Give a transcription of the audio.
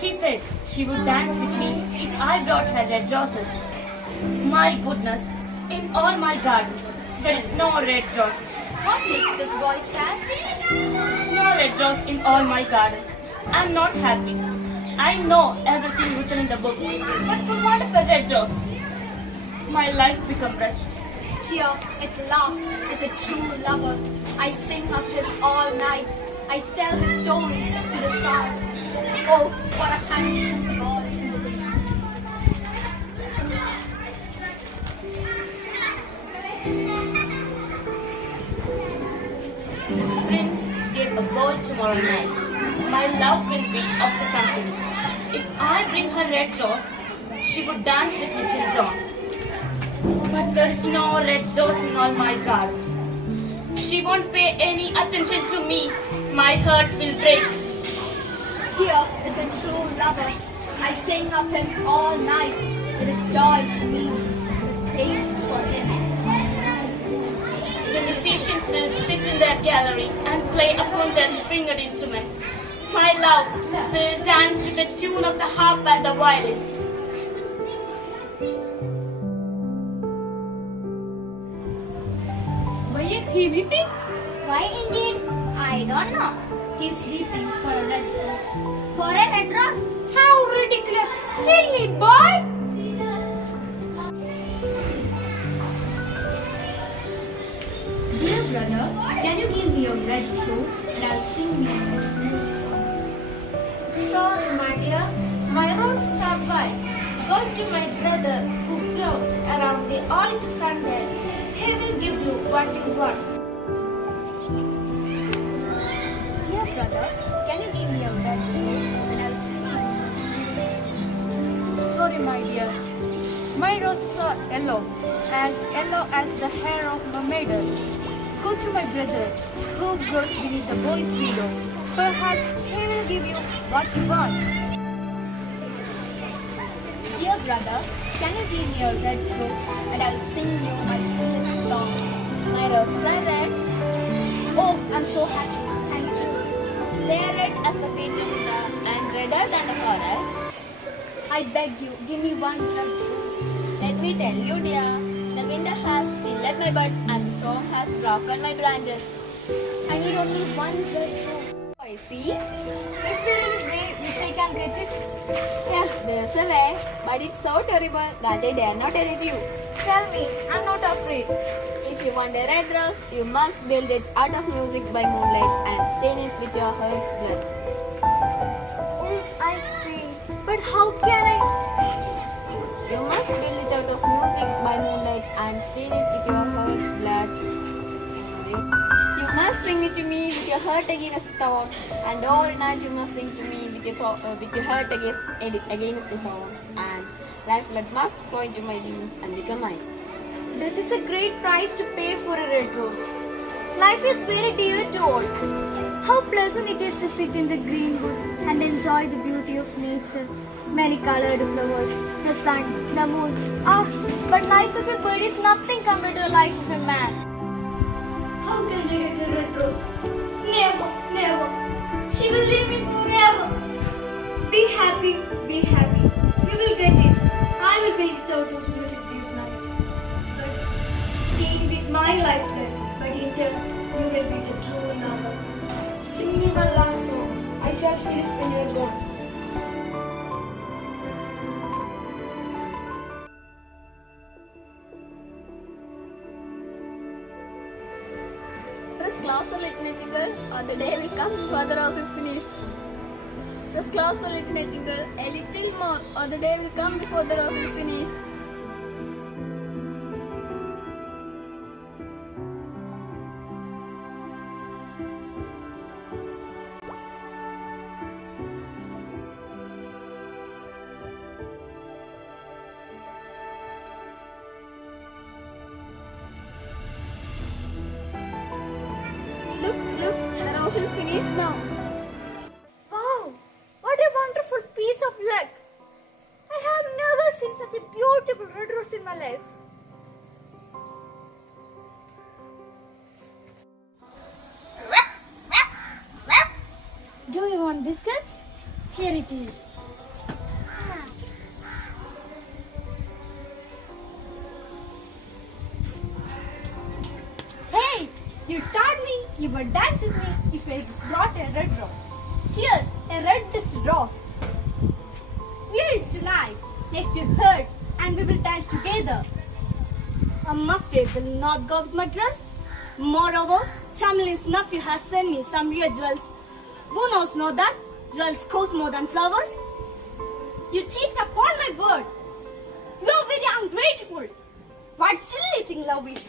She said she would dance with me if I brought her red roses. My goodness, in all my garden, there is no red roses. What makes this boy sad? No red rose in all my garden. I'm not happy. I know everything written in the book, but for what of a red rose? My life become wretched. Here, at last, is a true lover. I sing of him all night. I tell his stories to the stars. Oh, what a handsome boy. The prince gave a ball tomorrow night. My love will be of the company. If I bring her red rose, she would dance with me till dawn. But there is no red rose in all my garden. She won't pay any attention to me. My heart will break. Here is a true lover. I sing of him all night. It is joy to me, pain for him. The musicians will sit in their gallery and play upon their stringed instruments. My love will dance with the tune of the harp and the violin. Why is he weeping? Why indeed? I don't know. He's weeping for a red rose. For a red rose? How ridiculous! Silly boy! Dear brother, can you give me a red rose and I'll sing you a sweet song? Sorry, my dear, my roses are white. Go to my brother who goes around the all Sunday. He will give you what you want. Dear brother, can you give me a red rose and I'll sing you a sweet song? Sorry, my dear, my roses are yellow as the hair of a maiden. Go to my brother who grows beneath the boy's window. Perhaps he will give you what you want. Dear brother, can you give me a red rose and I'll sing you my sweetest song? My roses are red. Oh, I'm so happy. Thank you. They are red as the pages and redder than the forest. I beg you, give me one red rose. Let me tell you, dear, the wind has chilled my bud and the storm has broken my branches. I need only one red rose. I see. Is there any way which I can get it? Yeah, there's a way, but it's so terrible that I dare not tell it you. Tell me, I'm not afraid. If you want a red rose, you must build it out of music by moonlight and stain it with your heart's blood. Oh, I see. But how can I? You must build it out of music by moonlight and stain it with your heart's blood. You must sing it to me with your heart against the thorn, and all night you must sing to me with your heart against the thorn, and life blood must flow into my veins and become mine. That is a great price to pay for a red rose. Life is very dear to all. How pleasant it is to sit in the green wood and enjoy the beauty of nature. Many colored flowers, the sun, the moon. Ah, but life of a bird is nothing compared to the life of a man. How can I get a red rose? Never, never. She will leave me forever. Be happy, be happy. You will get it. I will build it out of music this night. But stay with my lifetime. But in turn, you will be the true lover. Sing me one last song. I shall feel it when you are gone. Press closer, little Nightingale, or the day will come before the rose is finished. Press closer, little Nightingale, a little more, or the day will come before the rose is finished. Look, the rose is finished now. Wow, what a wonderful piece of luck. I have never seen such a beautiful red rose in my life. Do you want biscuits? Here it is. You told me you would dance with me if I brought a red rose. Here's a red rose. Wear it tonight next to her and we will dance together. I'm afraid will not go with my dress. Moreover, Chamberlain's nephew has sent me some real jewels. Who knows not that jewels cost more than flowers? You cheat upon my word. You are very ungrateful. What silly thing love is.